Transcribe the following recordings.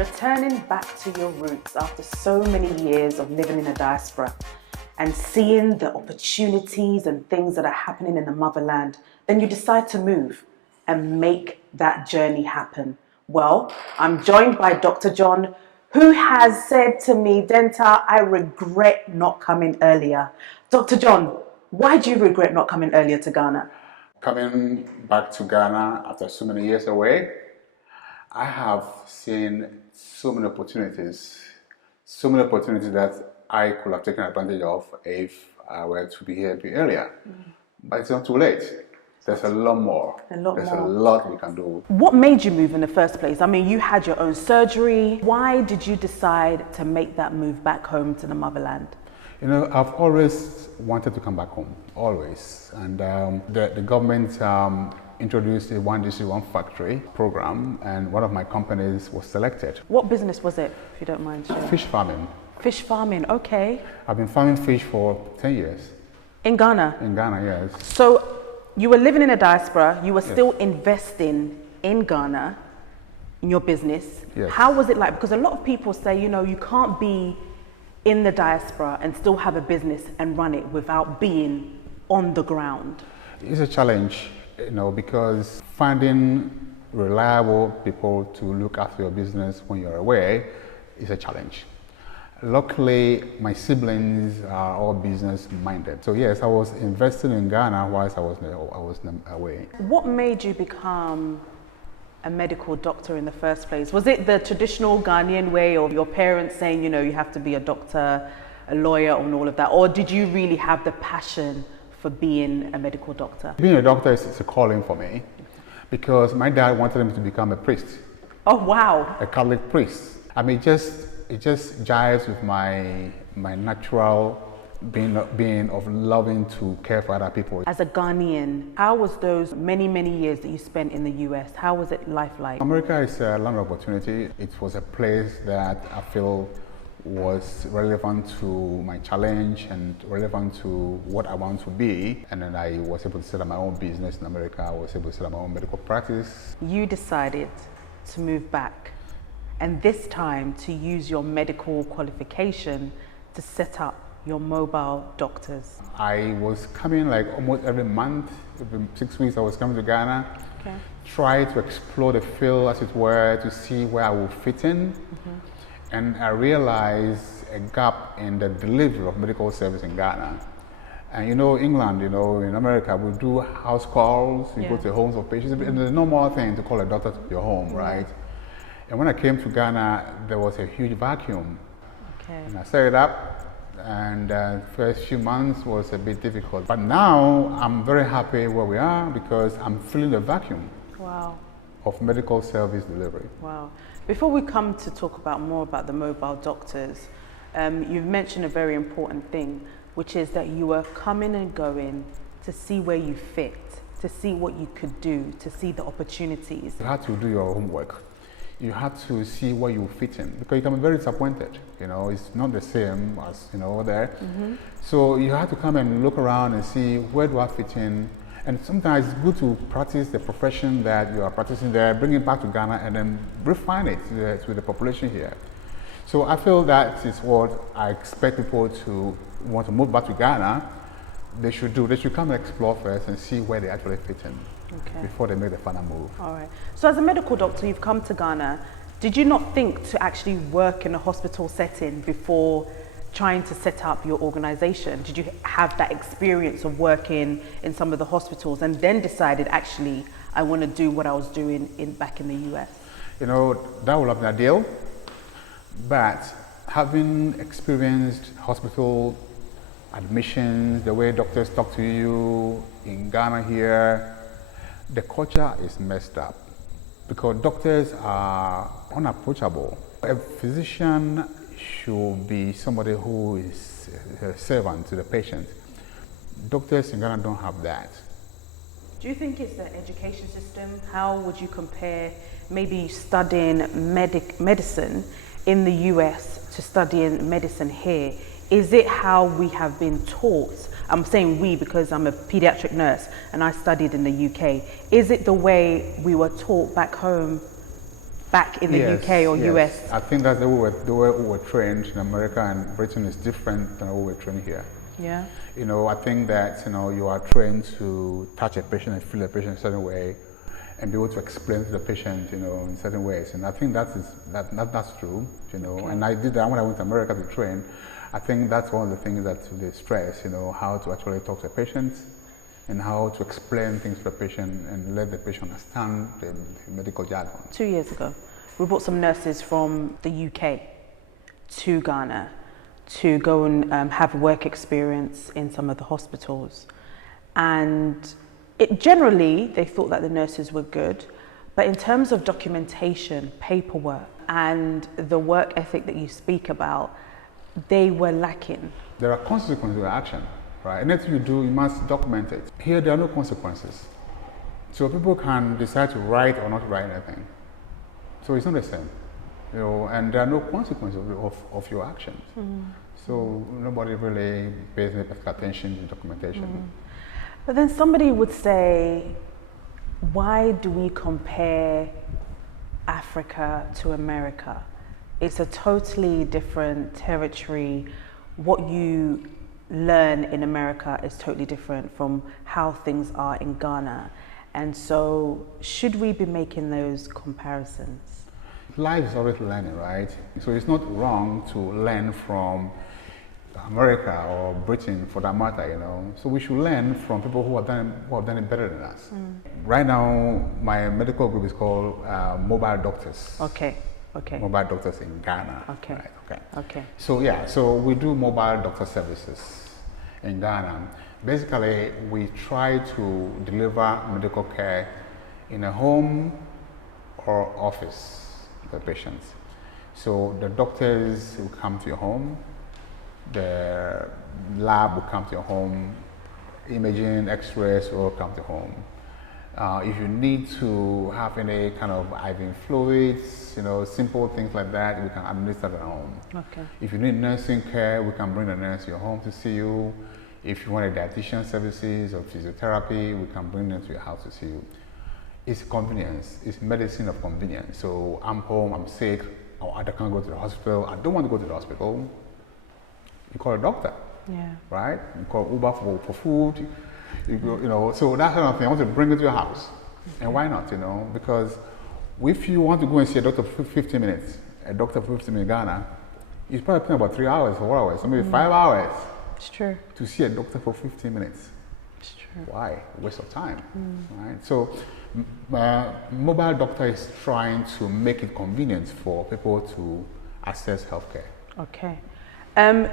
Returning back to your roots after so many years of living in a diaspora and seeing the opportunities and things that are happening in the motherland, then you decide to move and make that journey happen. Well, I'm joined by Dr. John, who has said to me, Dentaa, I regret not coming earlier. Dr. John, why do you regret not coming earlier to Ghana? Coming back to Ghana after so many years away, I have seen so many opportunities that I could have taken advantage of if I were to be here a bit earlier. But it's not too late. There's a lot more. There's a lot we can do. What made you move in the first place? I mean, you had your own surgery. Why did you decide to make that move back home to the motherland? You know, I've always wanted to come back home, always. And the government introduced a One District, One Factory program, and one of my companies was selected. What business was it, if you don't mind sharing? Fish farming. Fish farming, okay. I've been farming fish for 10 years. In Ghana? In Ghana, yes. So you were living in a diaspora, you were still investing in Ghana, in your business. Yes. How was it like? Because a lot of people say, you know, you can't be in the diaspora and still have a business and run it without being on the ground. It's a challenge, you know, because finding reliable people to look after your business when you're away is a challenge. Luckily, my siblings are all business minded. So yes, I was investing in Ghana whilst I was away. What made you become a medical doctor in the first place? Was it the traditional Ghanaian way of your parents saying, you know, you have to be a doctor, a lawyer and all of that? Or did you really have the passion for being a medical doctor? Being a doctor is a calling for me because my dad wanted me to become a priest. Oh, wow. A Catholic priest. I mean, it just jives with my natural being of loving to care for other people. As a Ghanaian, how was those many years that you spent in the US? How was it life like? America is a land of opportunity. It was a place that I feel was relevant to my challenge and relevant to what I want to be. And then I was able to set up my own business in America. I was able to set up my own medical practice. You decided to move back, and this time to use your medical qualification to set up your mobile doctors. I was coming like almost every month, every 6 weeks I was coming to Ghana, try to explore the field as it were, to see where I would fit in. And I realized a gap in the delivery of medical service in Ghana. And you know, England, you know, in America, we do house calls, you go to homes of patients, and there's no more thing to call a doctor to your home, right? And when I came to Ghana, there was a huge vacuum. And I set it up, and the first few months was a bit difficult. But now I'm very happy where we are because I'm filling the vacuum of medical service delivery. Wow. Before we come to talk more about the mobile doctors, you've mentioned a very important thing, which is that you were coming and going to see where you fit, to see what you could do, to see the opportunities. You had to do your homework. You had to see where you fit in because you can be very disappointed. You know, it's not the same as, you know, there. So you have to come and look around and see where do I fit in. And sometimes it's good to practice the profession that you are practicing there, bring it back to Ghana and then refine it to the population here. So I feel that is what I expect people to want to move back to Ghana. They should do. They should come and explore first and see where they actually fit in. Before they make the final move. All right. So as a medical doctor, you've come to Ghana. Did you not think to actually work in a hospital setting before trying to set up your organization? Did you have that experience of working in some of the hospitals and then decided, actually, I want to do what I was doing back in the US? You know, that would have been ideal. But having experienced hospital admissions, the way doctors talk to you in Ghana here, the culture is messed up because doctors are unapproachable. A physician should be somebody who is a servant to the patient. Doctors in Ghana don't have that. Do you think it's the education system? How would you compare maybe studying medicine in the US to studying medicine here? Is it how we have been taught? I'm saying we because I'm a pediatric nurse and I studied in the UK. Is it the way we were taught back home back in the Yes, UK or yes. US? I think that's the way we were trained in America and Britain is different than the way we're trained here. Yeah. You know, I think that, you know, you are trained to touch a patient and feel a patient in a certain way and be able to explain to the patient, you know, in certain ways. And I think that's true, you know. Okay. And I did that when I went to America to train. I think that's one of the things that they stress, you know, how to actually talk to a patient and how to explain things to the patient and let the patient understand the medical jargon. 2 years ago, we brought some nurses from the UK to Ghana to go and have work experience in some of the hospitals. And generally, they thought that the nurses were good, but in terms of documentation, paperwork, and the work ethic that you speak about, they were lacking. There are consequences to action, right? Anything you do, you must document it. Here, there are no consequences. So people can decide to write or not write anything. So it's not the same, you know, and there are no consequences of your actions. So nobody really pays any particular attention to documentation. But then somebody would say, why do we compare Africa to America? It's a totally different territory. What you learn in America is totally different from how things are in Ghana. And so should we be making those comparisons? Life is always learning, right? So it's not wrong to learn from America or Britain for that matter, you know. So we should learn from people who have done it better than us. Right now, my medical group is called Mobile Doctors. Okay. Okay. Mobile doctors in Ghana. Okay. Right, okay. Okay. So yeah, so we do mobile doctor services in Ghana. Basically, we try to deliver medical care in a home or office to the patients. So the doctors will come to your home, the lab will come to your home, imaging, x-rays will come to home. If you need to have any kind of IV fluids, you know, simple things like that, we can administer at home. Okay. If you need nursing care, we can bring the nurse to your home to see you. If you want a dietitian services or physiotherapy, we can bring them to your house to see you. It's convenience. It's medicine of convenience. So I'm home, I'm sick, or I can't go to the hospital. I don't want to go to the hospital. You call a doctor, Yeah. right? You call Uber for food. You go, you know, so that kind of thing. I want to bring it to your house. And why not, you know? Because if you want to go and see a doctor for 15 minutes, a doctor for 15 minutes in Ghana, it's probably paying about 3 hours, 4 hours, or maybe 5 hours. It's true. To see a doctor for 15 minutes. It's true. Why? Waste of time, right? So, mobile doctor is trying to make it convenient for people to access healthcare. Okay.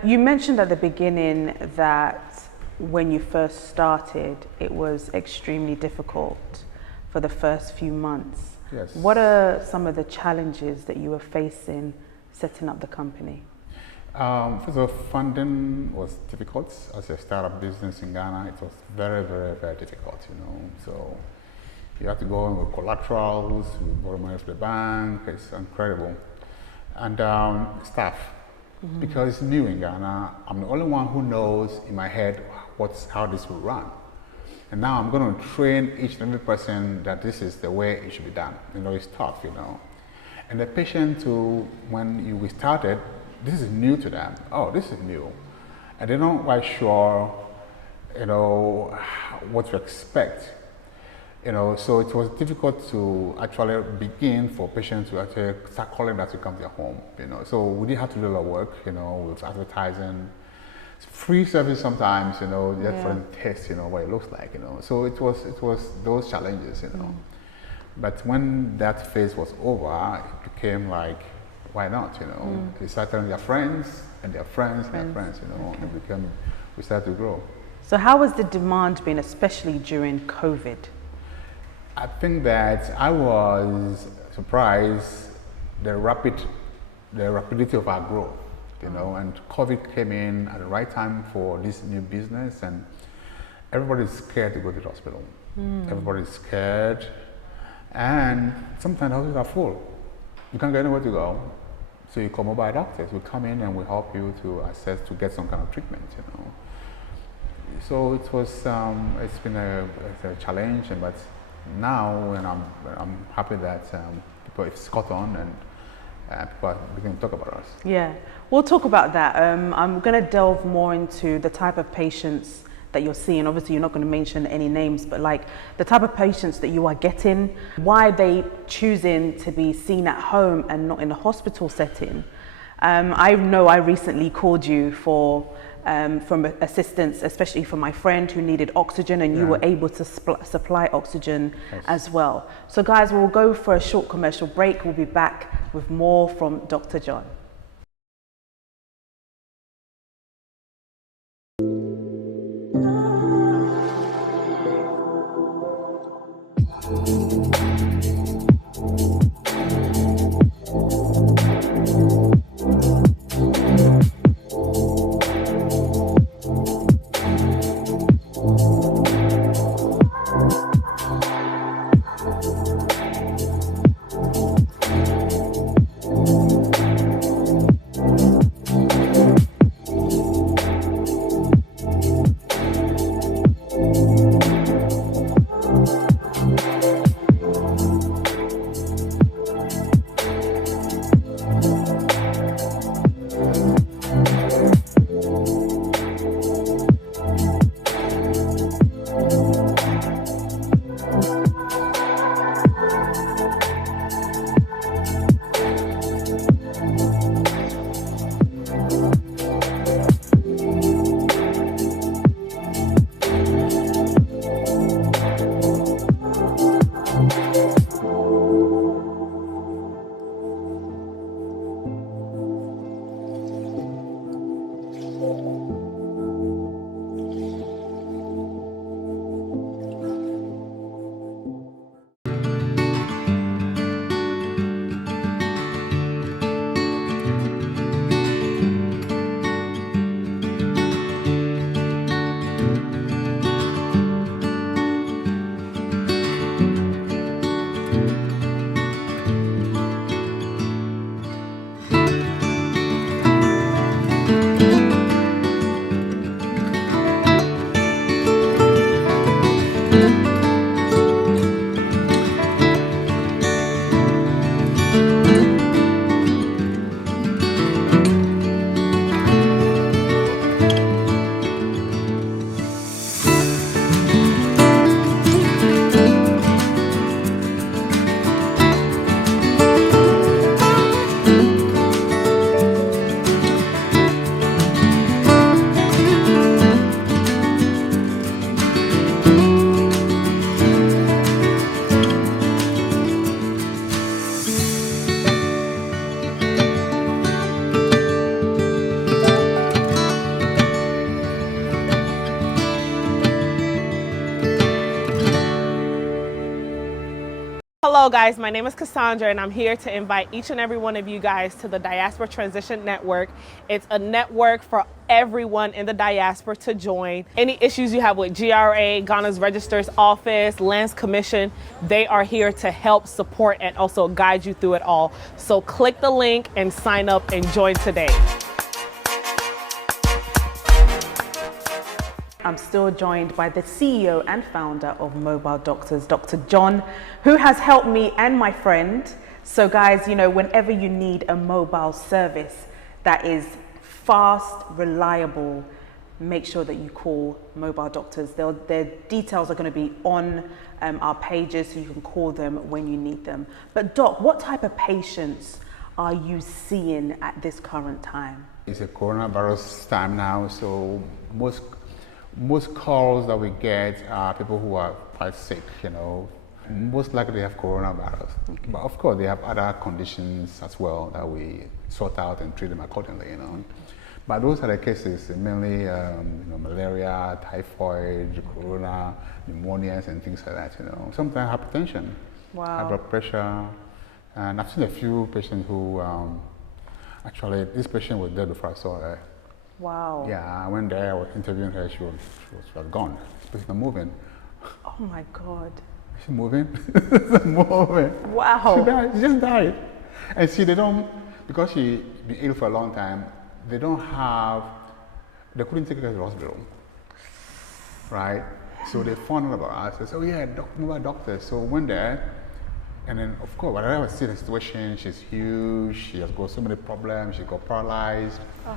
You mentioned at the beginning that when you first started, it was extremely difficult for the first few months. Yes. What are some of the challenges that you were facing setting up the company? First of all, funding was difficult. As a startup business in Ghana, it was very, very, very difficult, you know. So you have to go in with collaterals, you borrow money from the bank, it's incredible. And staff, because it's new in Ghana, I'm the only one who knows in my head how this will run. And now I'm going to train each and every person that this is the way it should be done. You know, it's tough, you know. And the patient too, when we started, this is new to them. Oh, this is new. And they're not quite sure, you know, what to expect. You know, so it was difficult to actually begin for patients to actually start calling us to come to their home, you know. So we did have to do a lot of work, you know, with advertising. It's free service sometimes, you know, just for them to test, you know, what it looks like, you know. So it was those challenges, you know. But when that phase was over, it became like, why not, you know? They started telling their friends and their friends and their friends, you know, and we started to grow. So how has the demand been, especially during COVID? I think that I was surprised the rapidity of our growth, you know, and COVID came in at the right time for this new business, and everybody's scared to go to the hospital. Everybody's scared, and sometimes the hospitals are full. You can't get anywhere to go, so you call mobile doctors. We come in and we help you to get some kind of treatment, you know. So it was, it's been a challenge, but now, and I'm happy that but it's caught on, and people begin to talk about us. Yeah, we'll talk about that. I'm going to delve more into the type of patients that you're seeing. Obviously, you're not going to mention any names, but like the type of patients that you are getting, why they choosing to be seen at home and not in a hospital setting. I know I recently called you for from assistance, especially for my friend who needed oxygen, and you were able to supply oxygen as well. So guys, we'll go for a short commercial break. We'll be back with more from Dr. John. Hello guys, my name is Cassandra and I'm here to invite each and every one of you guys to the Diaspora Transition Network. It's a network for everyone in the diaspora to join. Any issues you have with GRA, Ghana's Registrar's Office, Lands Commission, they are here to help, support, and also guide you through it all. So click the link and sign up and join today. I'm still joined by the CEO and founder of Mobile Doctors, Dr. John, who has helped me and my friend. So guys, you know, whenever you need a mobile service that is fast, reliable, make sure that you call Mobile Doctors. Their details are going to be on our pages, so you can call them when you need them. But Doc, what type of patients are you seeing at this current time? It's a coronavirus time now, so most calls that we get are people who are quite sick, you know. Most likely they have coronavirus. Okay. But of course they have other conditions as well that we sort out and treat them accordingly, you know. But those are the cases, mainly malaria, typhoid, corona, pneumonias and things like that, you know. Sometimes hypertension, high blood pressure. And I've seen a few patients who, actually this patient was dead before I saw her. Wow. Yeah, I went there, I was interviewing her, she was gone. She's not moving. Oh my God. She's moving? Moving. Wow. She died, she just died. And see, they don't, because she's been ill for a long time, they couldn't take her to the hospital, right? So they found out about us, they said, oh yeah, mobile doctors. So went there, And then, of course, whenever I see the situation, she's huge, she has got so many problems, she got paralyzed. Oh.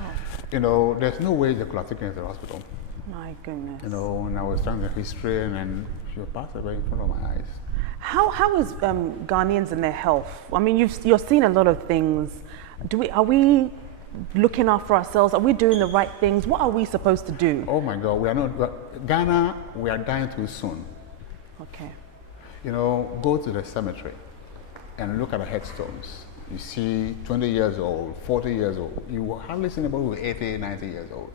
You know, there's no way they could have taken her to the hospital. My goodness. You know, and I was trying the history, and then she passed away in front of my eyes. How is Ghanaians and their health? I mean, you're seeing a lot of things. Are we looking after ourselves? Are we doing the right things? What are we supposed to do? Oh my God, we are not. Ghana, we are dying too soon. Okay. You know, go to the cemetery and look at the headstones. You see 20 years old, 40 years old. You will hardly see anybody with 80, 90 years old.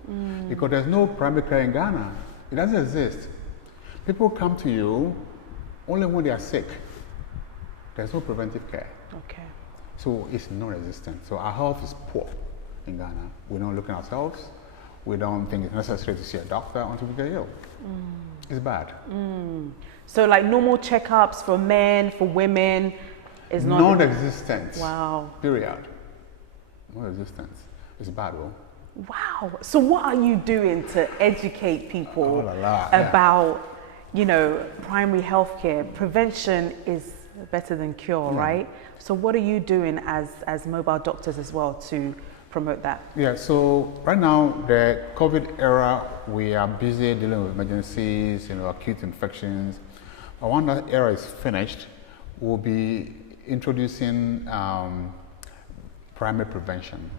Because there's no primary care in Ghana. It doesn't exist. People come to you only when they are sick. There's no preventive care. Okay. So it's non-existent. So our health is poor in Ghana. We're not looking at ourselves. We don't think it's necessary to see a doctor until we get ill. It's bad. So like normal checkups for men, for women, is not non-existent. Wow. Period. Non-existent. It's bad, though. Wow. So what are you doing to educate people yeah. about, you know, primary health care? Prevention is better than cure, right? So what are you doing as mobile doctors as well to promote that? Yeah, so right now, the COVID era, we are busy dealing with emergencies, you know, acute infections. But when that era is finished, we'll be introducing primary prevention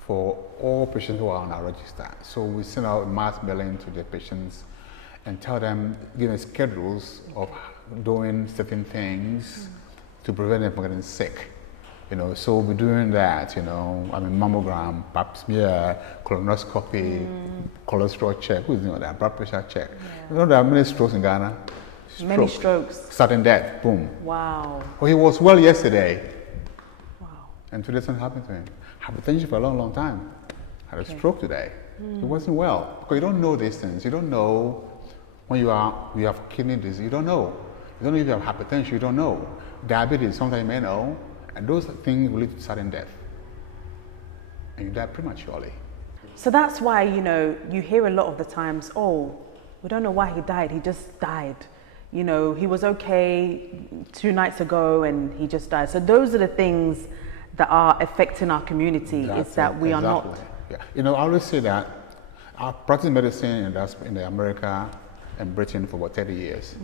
for all patients who are on our register. So we send out mass mailing to the patients and tell them, give them schedules of doing certain things to prevent them from getting sick. You know, so we'll be doing that, you know, I mean, mammogram, pap smear, colonoscopy, cholesterol check, who's doing that, blood pressure check. You know, there are many strokes in Ghana. Many strokes. Sudden death, boom. Wow. Well, he was well yesterday. Wow. And today something happened to him. Hypertension for a long, long time. Had a stroke today. He wasn't well. Because you don't know these things. You don't know when you have kidney disease. You don't know. You don't know if you have hypertension. You don't know. Diabetes, sometimes you may know. And those things will lead to sudden death. And you die prematurely. So that's why, you know, you hear a lot of the times, oh, we don't know why he died. He just died. You know, he was okay 2 nights ago and he just died. So those are the things that are affecting our community. Is that we are not. Yeah. You know, I always say that I practiced medicine in America and Britain for about 30 years.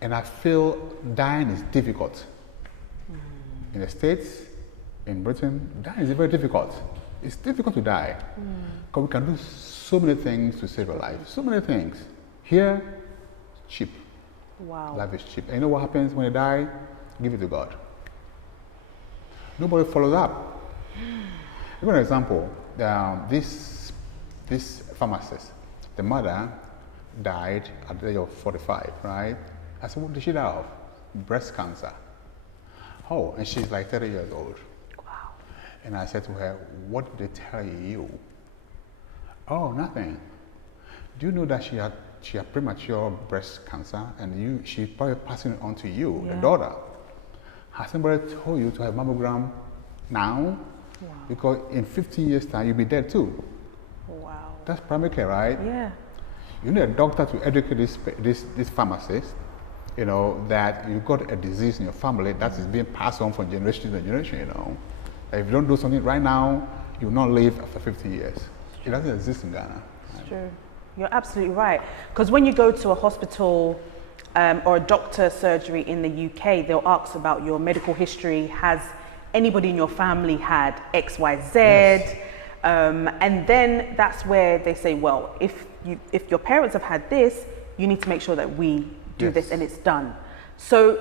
And I feel dying is difficult. In the States, in Britain, dying is very difficult. It's difficult to die. Because we can do so many things to save a life. So many things. Here, cheap. Wow. Life is cheap. And you know what happens when you die? Give it to God. Nobody follows up. Give an example. This pharmacist, the mother died at the age of 45, right? I said, what did she die of? Breast cancer. Oh, and she's like 30 years old. Wow. And I said to her, what did they tell you? Oh, nothing. Do you know that she had premature breast cancer and she probably passing it on to you, the daughter? Has somebody told you to have mammogram now? Wow. Because in 15 years' time, you'll be dead too. Wow. That's primary care, right? Yeah. You need a doctor to educate this pharmacist, you know, that you've got a disease in your family that is being passed on from generation to generation, you know. If you don't do something right now, you will not live after 50 years. It doesn't exist in Ghana. It's true. You're absolutely right. Because when you go to a hospital or a doctor's surgery in the UK, they'll ask about your medical history. Has anybody in your family had X, Y, Z? Yes. And then that's where they say, well, if your parents have had this, you need to make sure that we do this and it's done. So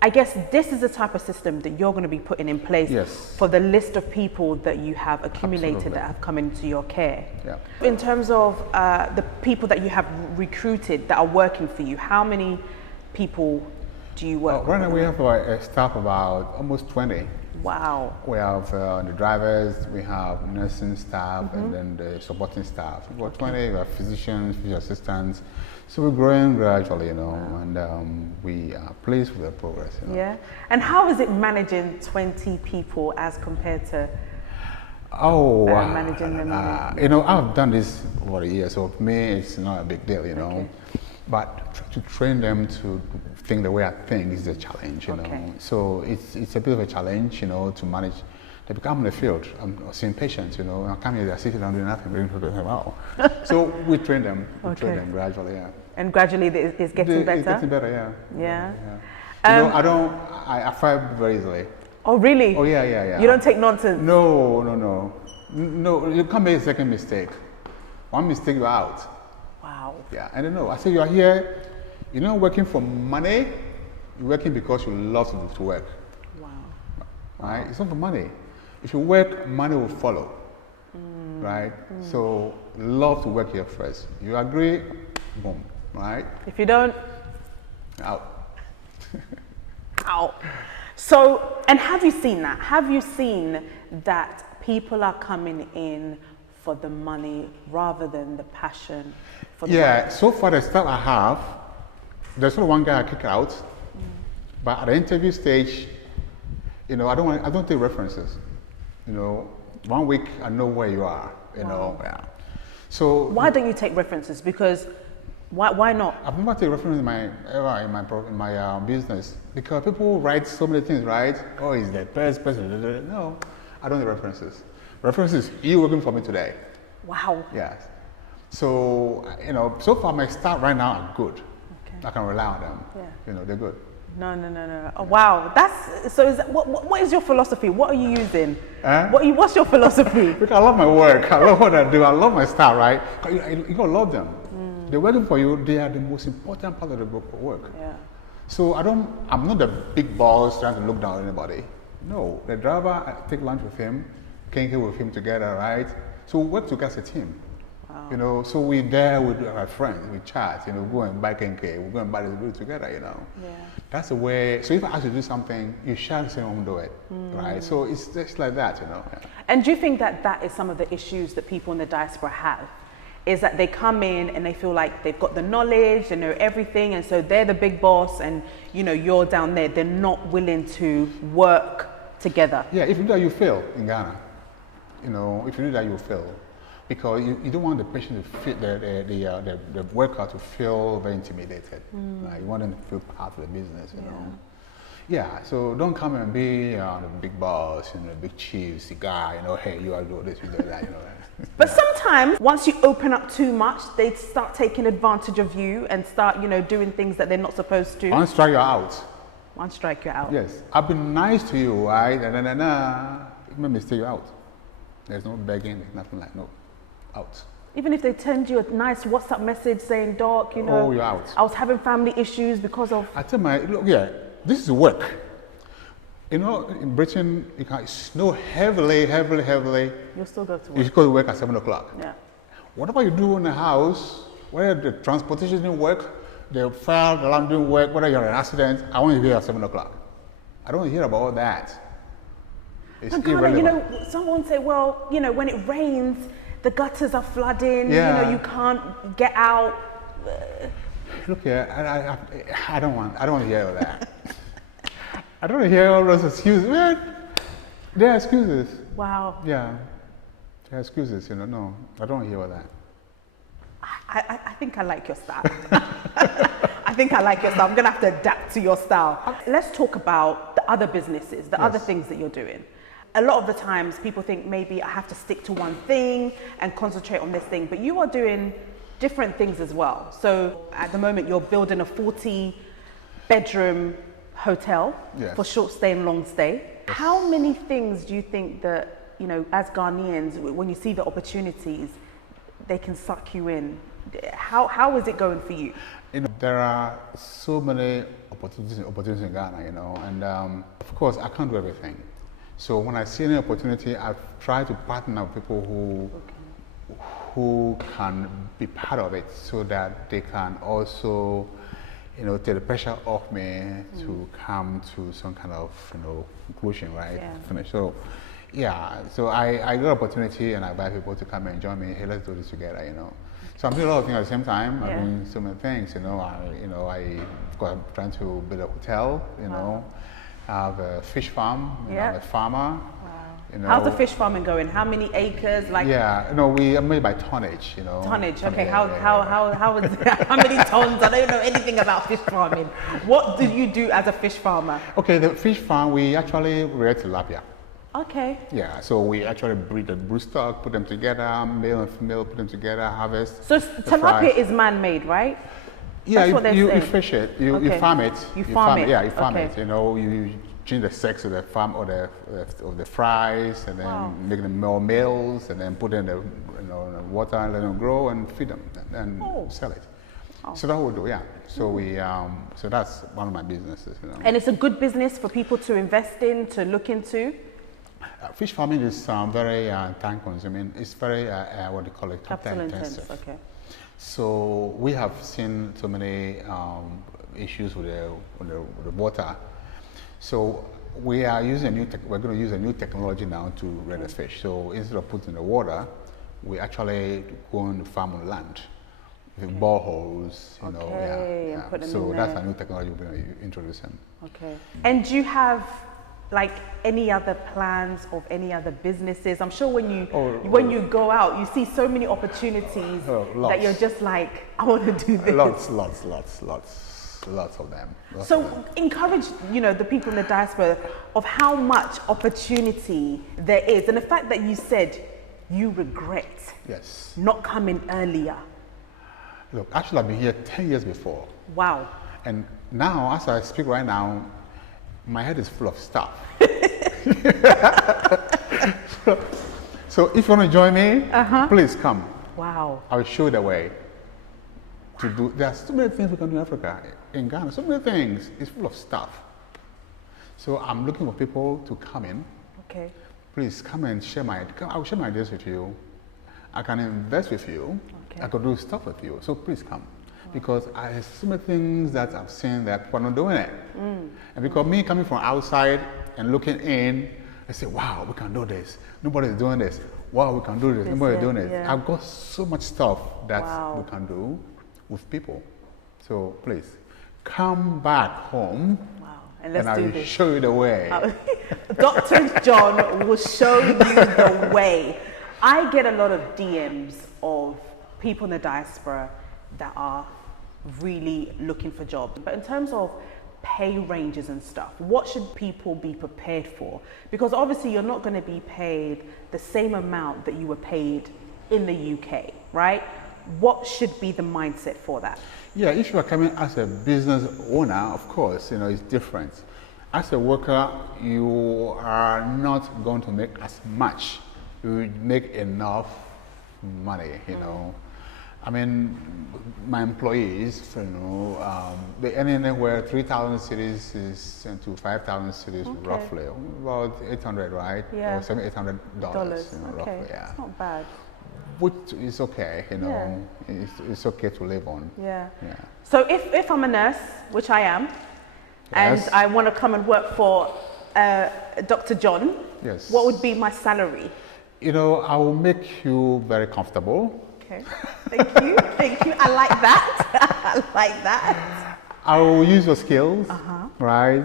I guess this is the type of system that you're going to be putting in place for the list of people that you have accumulated that have come into your care. Yeah. In terms of the people that you have recruited that are working for you, how many people do you work with? Right now we have a staff about almost 20. Wow. We have the drivers, we have nursing staff, and then the supporting staff. About 20, we have physicians, physician assistants. So we're growing gradually, you know, and we are pleased with the progress. You know? Yeah. And how is it managing 20 people as compared to managing them? You know, I've done this over a year, so for me, it's not a big deal, you know. But to train them to think the way I think is a challenge, you know. So it's a bit of a challenge, you know, to manage. They become in the field. I'm seeing patients, you know. I come here, they're sitting down doing nothing. Wow. So we train them. We train them gradually, yeah. And gradually it's getting better? It's getting better, yeah. Yeah. You know, I fire very easily. Oh, really? Oh, yeah. You don't take nonsense? No, you can't make a second mistake. One mistake, you're out. Wow. Yeah, I don't know. I say you are here, you're not working for money, you're working because you love to work. Wow. Right? It's not for money. If you work, money will follow. Right? So love to work here first. You agree, boom. Right? If you don't, out. out. So, and have you seen that? Have you seen that people are coming in for the money rather than the passion for the work? So far the staff I have, there's only one guy I kick out, but at the interview stage, you know, I don't take references. You know, 1 week I know where you are, you know. Yeah. So why don't you take references? Because why not? I've never taken references in my business because people write so many things, right? Oh, he's the best person. No, I don't take references. References, you working for me today. Wow. Yes. So, you know, so far my staff right now are good. Okay. I can rely on them. Yeah. You know, they're good. No. Oh, wow. That's so. What is your philosophy? What are you using? What's your philosophy? Because I love my work. I love what I do. I love my staff, right? You gotta love them. They're working for you. They are the most important part of the work. Yeah. So I'm not the big boss trying to look down on anybody. No, the driver, I take lunch with him, Kenke with him together, right? So we work together as a team. Wow. You know, so we're there with our friends, we chat, you know, go and buy Kenke, we go and buy this food together, you know. Yeah. That's the way. So if I ask you to do something, you shall say, "I'm do it," right? So it's just like that, you know. Yeah. And do you think that is some of the issues that people in the diaspora have? Is that they come in and they feel like they've got the knowledge, they know everything, and so they're the big boss, and you know you're down there. They're not willing to work together. Yeah, if you do that, you fail in Ghana. You know, if you do that, you fail, because you don't want the patient to feel the worker to feel very intimidated. You want them to feel part of the business. You know. Yeah, so don't come and be the big boss, you know, the big chief, the guy. You know, hey, you are doing this, you do that. You know. But sometimes, once you open up too much, they start taking advantage of you and start, you know, doing things that they're not supposed to. One strike, you're out. One strike, you're out. Yes, I've been nice to you, right? Make me stay out. There's no begging, there's nothing like no, out. Even if they send you a nice WhatsApp message saying, "Doc, you know, you're out. I was having family issues because of." I tell look, this is work. You know, in Britain, it can snow heavily. You'll still go to work. You should go to work at 7 o'clock. Yeah. Whatever you do in the house, whether the transportation didn't work, the fire alarm didn't work, whether you're in an accident, I want you here at 7 o'clock. I don't want to hear about all that. It's irrelevant. You know, someone say, well, you know, when it rains, the gutters are flooding, you know, you can't get out. Look here, I don't want to hear all that. I don't want to hear all those excuses. Man, they're excuses. Wow. Yeah, they're excuses, you know. No, I don't want to hear all that. I think I like your style. I think I like your style. I'm going to have to adapt to your style. Let's talk about the other businesses, the other things that you're doing. A lot of the times people think maybe I have to stick to one thing and concentrate on this thing, but you are doing different things as well. So at the moment you're building a 40-bedroom hotel for short stay and long stay. Yes. How many things do you think that, you know, as Ghanaians, when you see the opportunities, they can suck you in? How is it going for you? You know, there are so many opportunities in Ghana, you know, and of course I can't do everything. So when I see any opportunity, I try to partner with people who can be part of it, so that they can also, you know, take the pressure off me to come to some kind of, you know, conclusion, right? Yeah. Finish. So, yeah. So I got an opportunity, and I invite people to come and join me. Hey, let's do this together, you know. So I'm doing a lot of things at the same time. I'm doing so many things, you know. I'm trying to build a hotel, you know. I have a fish farm. You know, I'm a farmer. Wow. You know, how's the fish farming going? How many acres? Like yeah, no, we are made by tonnage. You know, tonnage. Okay, yeah, how is how many tons? I don't know anything about fish farming. What do you do as a fish farmer? Okay, the fish farm, we actually rear tilapia. Okay. Yeah, so we actually breed the broodstock, put them together, male and female, put them together, harvest. So tilapia is man-made, right? Yeah, you fish it, you Okay. farm it. You farm it. Yeah, you farm Okay. it. You know, you change the sex of the farm or the fries, and then make them more males, and then put them in the in the water and let them grow and feed them and sell it. So that we do, yeah. So we so that's one of my businesses. You know. And it's a good business for people to invest in, to look into. Fish farming is very time consuming. It's very what do you call it? Capital intensive. Okay. So we have seen so many issues with the water. So we are using we're going to use a new technology now to rear the fish. So instead of putting the water, we actually go on the farm on land with boreholes. You know, and put them so in that's there. a new technology we're going to introduce them. Okay. And do you have like any other plans of any other businesses? I'm sure when you go out, you see so many opportunities that you're just like, I want to do this. Lots of them. So encourage, the people in the diaspora of how much opportunity there is, and the fact that you said you regret not coming earlier. Look, actually, I've been here 10 years before. Wow. And now, as I speak right now, my head is full of stuff. So if you want to join me, please come. Wow. I will show you the way to do. There are so many things we can do in Africa, in Ghana, so many things. It's full of stuff. So I'm looking for people to come in. Okay. Please come and I will share my ideas with you. I can invest with you. Okay. I could do stuff with you. So please come. Because I have so many things that I've seen that people are not doing it. And because me coming from outside and looking in, I say, wow, we can do this. Nobody's doing this. Wow, we can do this. Nobody's doing it. Yeah. I've got so much stuff that we can do with people. So please, come back home. Wow. And let's do this. I will show you the way. Dr. John will show you the way. I get a lot of DMs of people in the diaspora that are really looking for jobs. But in terms of pay ranges and stuff, what should people be prepared for? Because obviously you're not going to be paid the same amount that you were paid in the UK, right? What should be the mindset for that? Yeah, if you are coming as a business owner, of course, it's different. As a worker, you are not going to make as much. You make enough money, I mean, my employees, they earn anywhere 3,000 cities to 5,000 cities roughly, about 800, right? Yeah. Or $700, Dollars. roughly, yeah. It's not bad. Which is okay, it's okay to live on. Yeah. Yeah. So if I'm a nurse, which I am, and I want to come and work for Dr. John, what would be my salary? I will make you very comfortable. Okay, thank you. I like that. I will use your skills, right?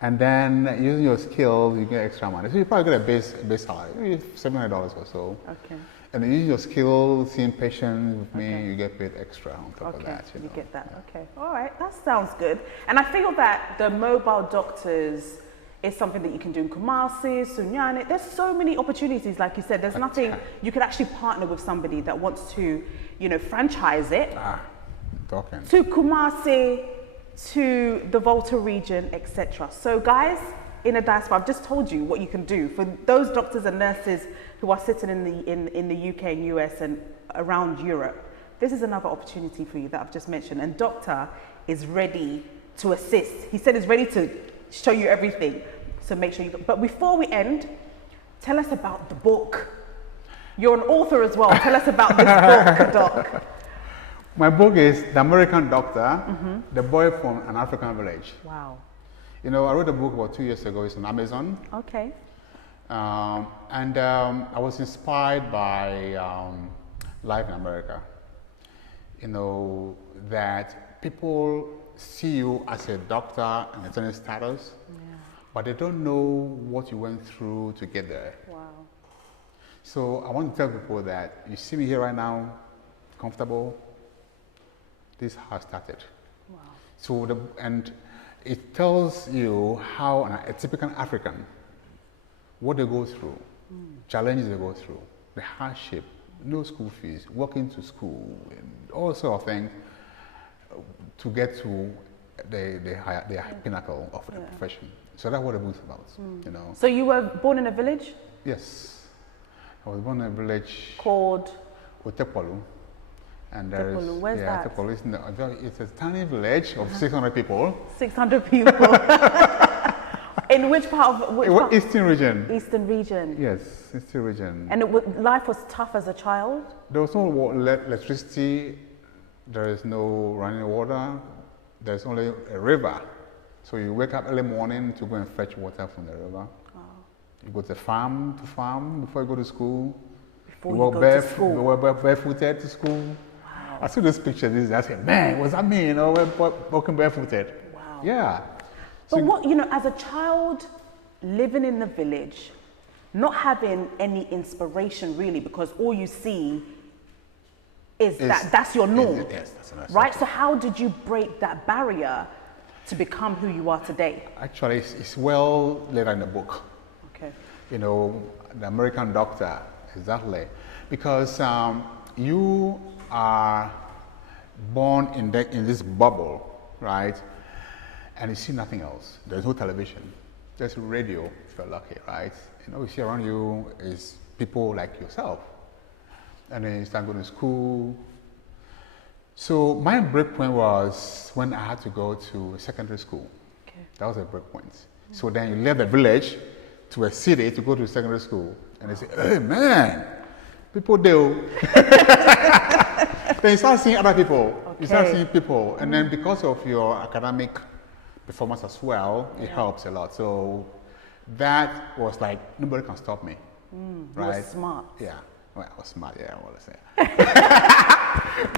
And then using your skills, you get extra money. So you probably get a base salary, maybe $700 or so. Okay. And then using your skills, seeing patients with me, you get paid extra on top of that. You get that. Okay. All right. That sounds good. And I feel that the mobile doctors is something that you can do in Kumasi, Sunyani. There's so many opportunities, like you said. There's nothing, you could actually partner with somebody that wants to, franchise it to Kumasi, to the Volta region, etc. So guys, in a diaspora, I've just told you what you can do. For those doctors and nurses who are sitting in the UK and US and around Europe, this is another opportunity for you that I've just mentioned. And Doctor is ready to assist. He said he's ready to show you everything. So make sure but before we end, tell us about the book. You're an author as well. Tell us about this book, Doc. My book is The American Doctor, The Boy from an African Village. Wow. I wrote a book about 2 years ago. It's on Amazon. Okay. And I was inspired by life in America. That people see you as a doctor and a certain status, but they don't know what you went through to get there. Wow. So I want to tell people that you see me here right now, comfortable. This has started. Wow. So and it tells you how a typical African, what they go through, challenges they go through, the hardship, no school fees, walking to school, and all sort of things to get to the pinnacle of the profession. So that's what the book is about, you know. So you were born in a village? Yes. I was born in a village called Otepolu. And there's, Otepolu. Where's that? Otepolu it's a tiny village of 600 people. 600 people. In which part of Eastern region. Eastern region. Yes, Eastern region. And life was tough as a child? There was no electricity, there is no running water, there's only a river. So you wake up early morning to go and fetch water from the river. Wow. You go to farm before you go to school. Before you go to school. You were barefooted to school. Wow. I see this picture, I said, man, what's that mean? You know, we're walking barefooted. Wow. Yeah. But So what, you know, as a child living in the village, not having any inspiration really, because all you see is that's your norm, yes, that's nice. right? So how did you break that barrier to become who you are today? Actually, it's well laid in the book. Okay. You know, the American doctor, exactly. Because you are born in this bubble, right? And you see nothing else. There's no television. There's radio, if you're lucky, right? You know, you see around you is people like yourself. And then you start going to school. So my break point was when I had to go to secondary school. Okay. That was a break point. So then you left the village to a city to go to secondary school. And they say, hey man, people do. Then you start seeing other people. Okay. You start seeing people. And then because of your academic performance as well, it helps a lot. So that was like, nobody can stop me. Right? You were smart. Yeah. Well, I was smart, yeah, I want to say.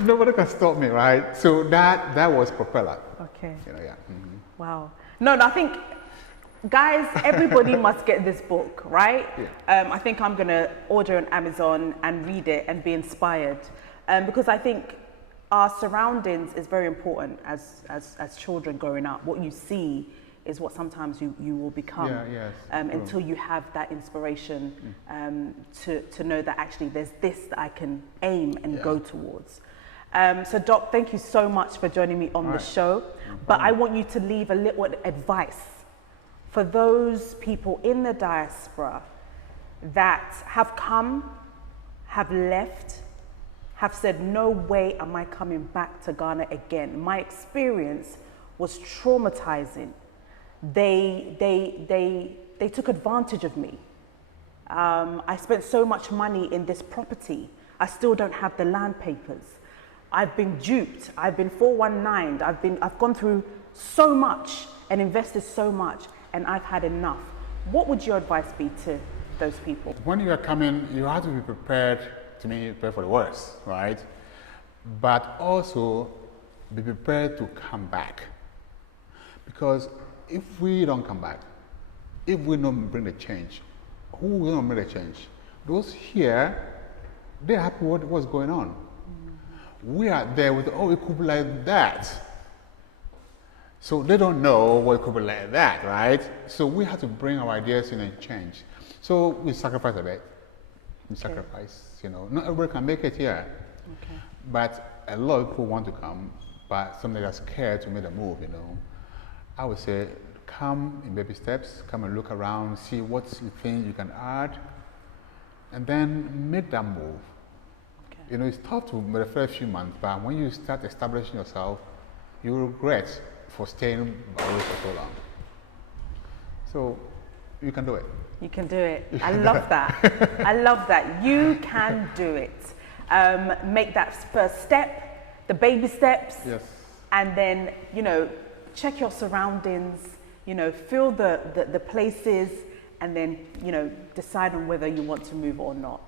Nobody can stop me, right? So that was propeller. Okay. You know, yeah. Wow. No, I think, guys, everybody must get this book, right? Yeah. I think I'm going to order on Amazon and read it and be inspired. Because I think our surroundings is very important as children growing up. What you see is what sometimes you will become, until you have that inspiration to know that actually there's this that I can aim and go towards. So Doc, thank you so much for joining me on the show. But I want you to leave a little advice for those people in the diaspora that have come, have left, have said, no way am I coming back to Ghana again. My experience was traumatizing. They took advantage of me. I spent so much money in this property. I still don't have the land papers. I've been duped. I've been 419'd. I've gone through so much and invested so much, and I've had enough. What would your advice be to those people? When you are coming, you have to be prepared for the worst, right? But also be prepared to come back. Because if we don't come back, if we don't bring the change, who will bring the change? Those here, they're happy with what's going on. We are there with, oh, it could be like that. So they don't know what it could be like that, right? So we have to bring our ideas in and change. So we sacrifice a bit. We sacrifice, you know. Not everybody can make it here. Okay. But a lot of people want to come, but somebody that's scared to make a move, you know. I would say, come in baby steps, come and look around, see what you think you can add, and then make that move. Okay. You know, it's tough to the first few months, but when you start establishing yourself, you regret for staying away for so long. So, you can do it. You can do it. I love that. I love that. You can do it. Make that first step, the baby steps, and then, you know, check your surroundings, you know, feel the places, and then, you know, decide on whether you want to move or not.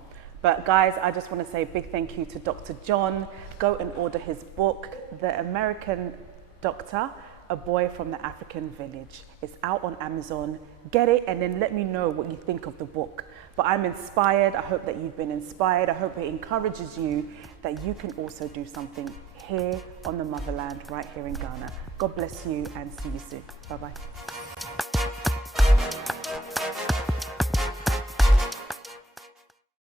But guys, I just want to say a big thank you to Dr. John. Go and order his book, The American Doctor. A Boy from the African Village. It's out on Amazon. Get it and then let me know what you think of the book. But I'm inspired. I hope that you've been inspired. I hope it encourages you that you can also do something here on the motherland, right here in Ghana. God bless you and see you soon. Bye-bye.